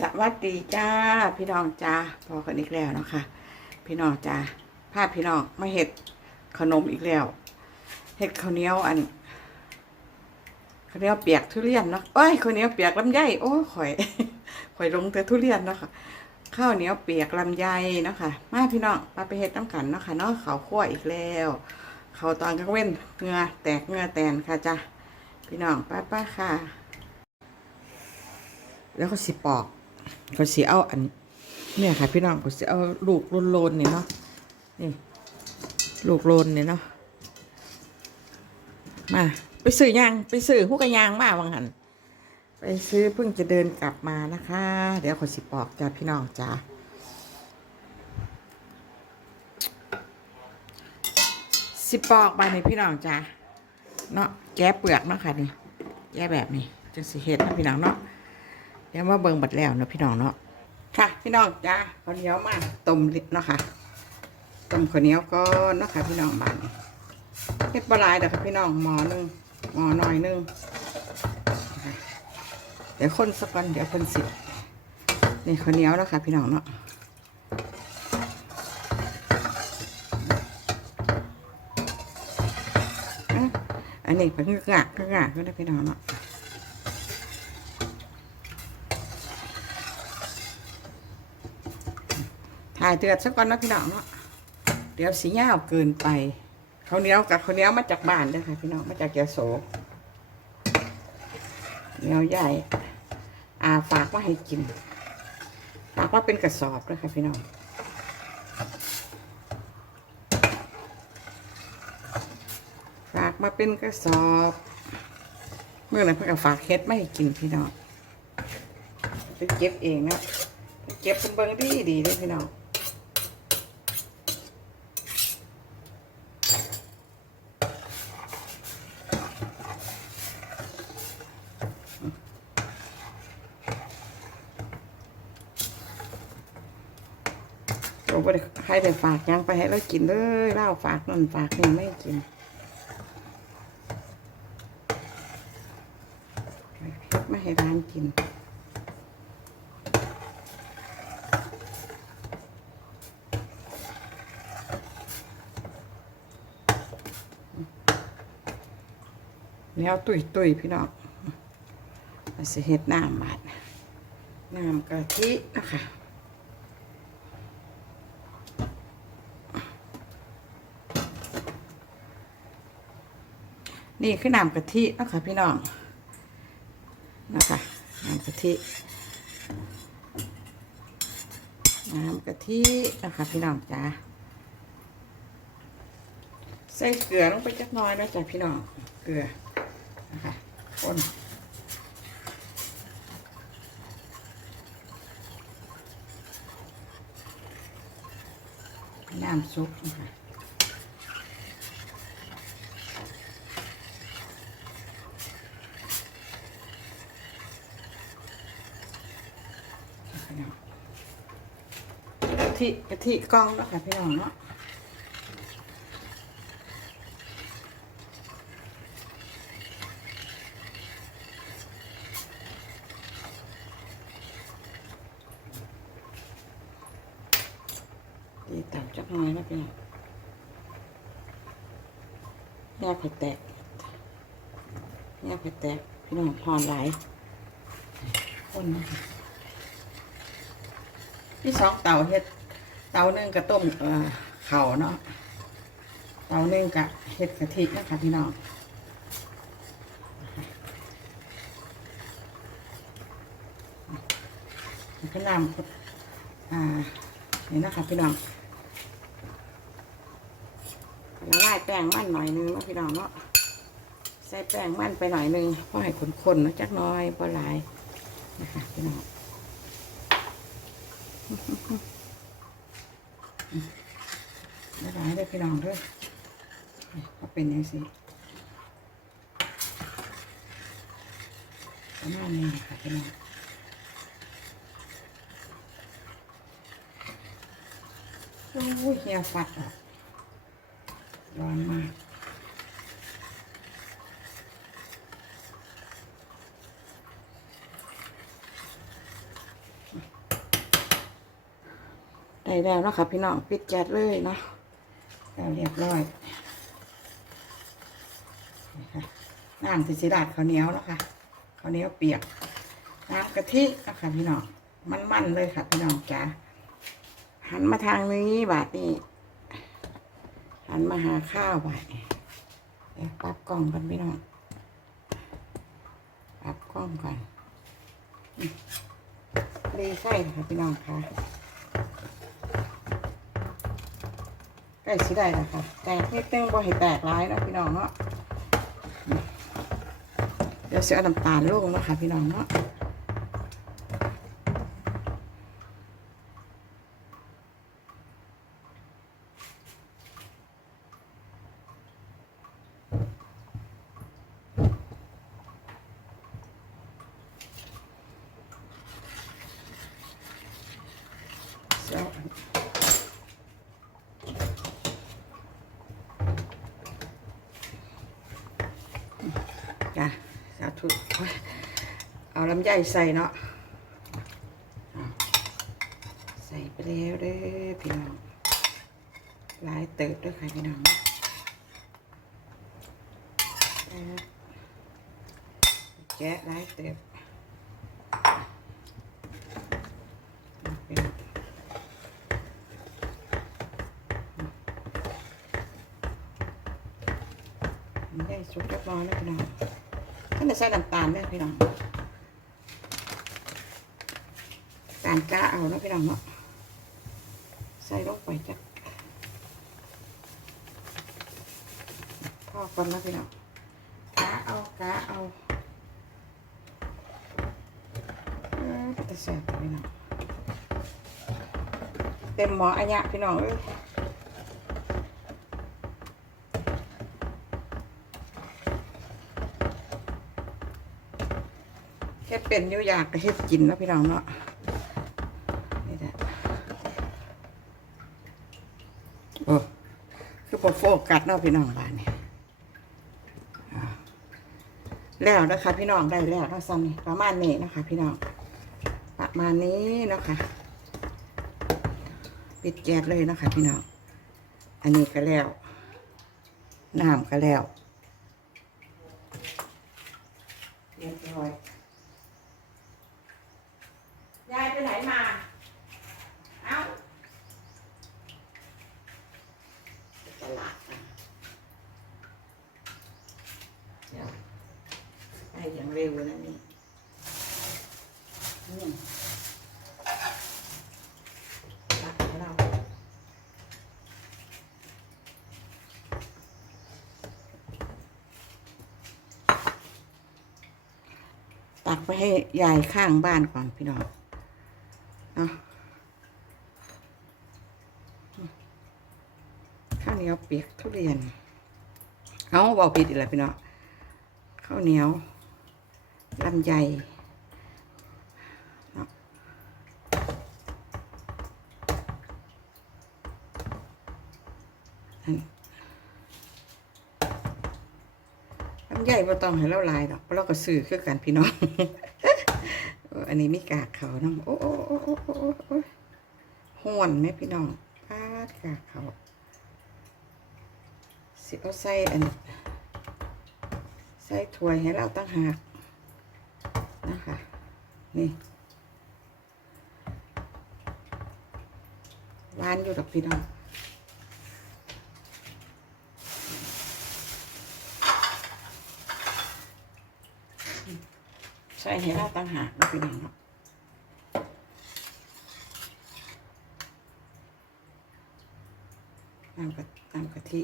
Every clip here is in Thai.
สวัสดีจ้า พี่น้องจ้าพอกันอีกแล้วเนาะคะพี่น้องจ้าพาพี่น้องมาเห็ดขนมอีกแล้วเห็ดข้าวเหนียวอันข้าวเหนียวเปียกทุเรียนเนาะเอ้ยข้าวเหนียวเปียกลำไยโอ้ข่อยข่อยลงแต่ทุเรียนเนาะค่ะข้าวเหนียวเปียกลำไยเนาะค่ะมาพี่น้องมาไปเห็ดน้ำกันเนาะค่ะเนาะเขาวคั่วอีกแล้วเขาวตอนกลางเว้นเงือแตกเงือแตนค่ะจ้าพี่น้องป้าป้าค่ะ แล้วก็สิปอก ก็สิเอาอัน เนี่ยค่ะพี่น้องก็สิเอาลูกโลนๆเนี่ยเนาะนี่ลูกโลนเนี่ยเนาะมาไปซื้อยางไปซื้อหุกกะยางมาวังหันไปซื้อเพิ่งจะเดินกลับมานะคะ เดี๋ยวขอสิปอกจ้าพี่น้องจ้าสิปอกไปนี่พี่น้องจ้าเนาะแกะเปลือกเนาะค่ะนี่แกะแบบนี้จังสิเห็ดนะพี่น้องเนาะ ดี๋ยวมาเบิ่งบัดแล้วเนาะพี่น้องเนาะค่ะพี่น้องจ้าข้าวเหนียวมาต้มเนาะค่ะต้มข้าวเหนียวก่อนเนาะค่ะพี่น้องบานนี้เฮ็ดปลายเด้อค่ะพี่น้องหมอนึงหมอหน่อยหนึงเดี๋ยวคนสักวันเดี๋ยวคนสินี่ข้าวเหนียวเนาะค่ะพี่น้องเนาะอะอันนี้เป็นกะกะกะก็ได้พี่น้องเนาะ ถ่ายเตือนสักก่อนนะพี่น้องเนาะเดี๋ยวสียาเกินไปข้าวเหนียวกับข้าวเหนียวมาจากบ้านด้อค่ะพี่น้องมาจากแกโสเหนียวใหญ่อาฝากมาให้กินฝากว่าเป็นกระสอบเลยค่ะพี่น้องฝากมาเป็นกระสอบเมื่อไหร่เพื่อนฝากเฮ็ดไม่ให้กินพี่น้องไปเก็บเองนะเก็บเป็นเบิ้งดีดีเลยพี่น้อง ราไม่ได้ให้แต่ฝากยังไปให้เรากินเลยเหล้าฝากนั่นฝากนี่ไม่กินไม่ให้ร้านกินแล้วตุยตุยพี่น้องมาสิเฮ็ดน้ำบาดน้ำกะทินะคะ นี่คือน้ำกะทินะคะพี่น้องนะคะน้ำกะทิน้ำกะทินะคะพี่น้องจ้าใส่เกลือลงไปจักน้อยนะจ๊ะพี่น้องเกลือนะคะคนน้ำซุปนะคะกะ ทิกะทิกล้องแล้วค่ะพี่น้องเนาะตีต่ำจักหน่อยนะพี่น้องแยกไข่แตกแยกไข่แตกพี่น้องพรหลคนนะที่สองเต่าเฮ็ด ตาหนึ่งกระต้มเข่าเนาะเตาหนึ่งกะเฮ็ดกะทินะคะพี่น้องพี่น้ำอ่านี่นะคะพี่น้องละลายแป้งมันหน่อยนึงเนาะพี่น้องเนาะใส่แป้งมันไปหน่อยนึงเพราะให้คนๆนะจักน้อยพอหลายนะคะพี่น้อง ละลายได้พี่น้องด้วยก็เป็นอย่างสิประมาณนี้ค่ะพี่น้องโอ้ยเฮียฟัดอะร้อนมาก ได้แล้วนะค่ะพี่น้องปิดแก๊สเลยเนาะแล้วเรียบร้อยนี่ค่ะน้ำที่สิราดข้าวเหนียวนะค่ะข้าวเหนียวเปียกน้ำกะทินะค่ะพี่น้องมันๆเลยค่ะพี่น้องจ้าหันมาทางนี้บาทนี้หันมาหาข้าวบาทเดี๋ยวปรับกล้องกันพี่น้องปรับกล้องก่อนอืมรีไส้ค่ะพี่น้องค่ะ ใกล้สิได้แล้วค่ะแตกนิดนึงบ่ให้แตกร้ายนะพี่น้องเนาะเดี๋ยวเสียน้ำตาลลงเนาะค่ะพี่น้องเนาะเสีย จ้ะ สาธุเอาลำไยใส่เนาะใส่ไปแล้วเด้อพี่น้องหลายเติบด้วยค่ะพี่น้องแกะหลายเติบไปลำไยสุกเรียบร้อยแล้วพี่น้อง ท่านจะใส่น้ำตาลด้พี่น้องตาลกล้าเอาแล้วพี่น้องเนาะใส่ลงไปจ้ะพอก่อนนะพี่น้องกาเอากาเอาเออจะแซ่บพี่น้องเต็มหมออันยะพี่น้องเอ้ย เป็นอยู่อยากก็เฮ็ดกินแล้วพี่น้องเนาะนี่แหละโอ้คือพอโฟกัสเนาะพี่น้องบ้านนี่แล้วนะคะพี่น้องได้แล้วเนาะซ้ำนี่ประมาณนี้นะคะ พี่น้องประมาณนี้นะคะปิดแก๊สเลยนะคะ พี่น้องอันนี้ก็แล้วน้ำก็แล้วเรียบร้อยายไปไหนมา เอ้าตลาดนะเดี๋ยวไปอย่าง เร็วนะนี่รักของเราตักไปให้ยายข้างบ้านก่อนพี่น้องเนาะข้าวเหนียวเปียกทุเรียน เอาเบาผิดอีกแล้วพี่น้องข้าวเหนียว ลำไยลำไยบ่ต้องให้เราลายดอกเพราะเราก็ซื้อคือกันพี่น้อง อันนี้มีกากเขาน้ำโอ้โอ้โอ้โอ้โอ้โอ้ห่วนไหมพี่น้องปาดกากเขาสิเอาใส่อันใส่ถ้วยให้เราตั้งหาก นะคะ นี่หวานอยู่ดอกพี่น้องใส่ให้เราตั้งหากนะพี่น้องเนาะน้ำกะน้ำกะทิ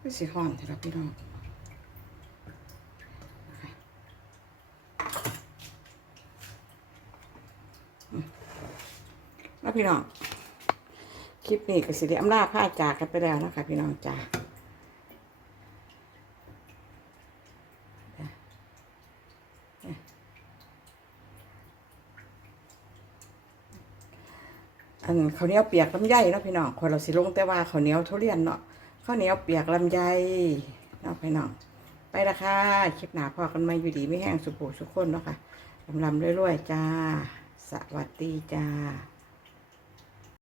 นี่สีหอมเถอะพี่น้องนะคะอืมแล้ว พี่น้อง คลิปนี้ก็สิได้อำลาผ้าจากกันไปแล้วนะคะพี่น้องจ้าอันข้าวเหนียวเปียกลำไยเนาะพี่น้องคนเราสิลงแต่ว่าข้าวเหนียวทุเรียนเนาะข้าวเหนียวเปียกลำไยเนาะพี่น้อง ไปละค่ะคลิปหนาพอกันมาอยู่ดีไม่แห้งสุขสุขคนเนาะค่ะลำลำรวยๆจ้า สวัสดีจ้า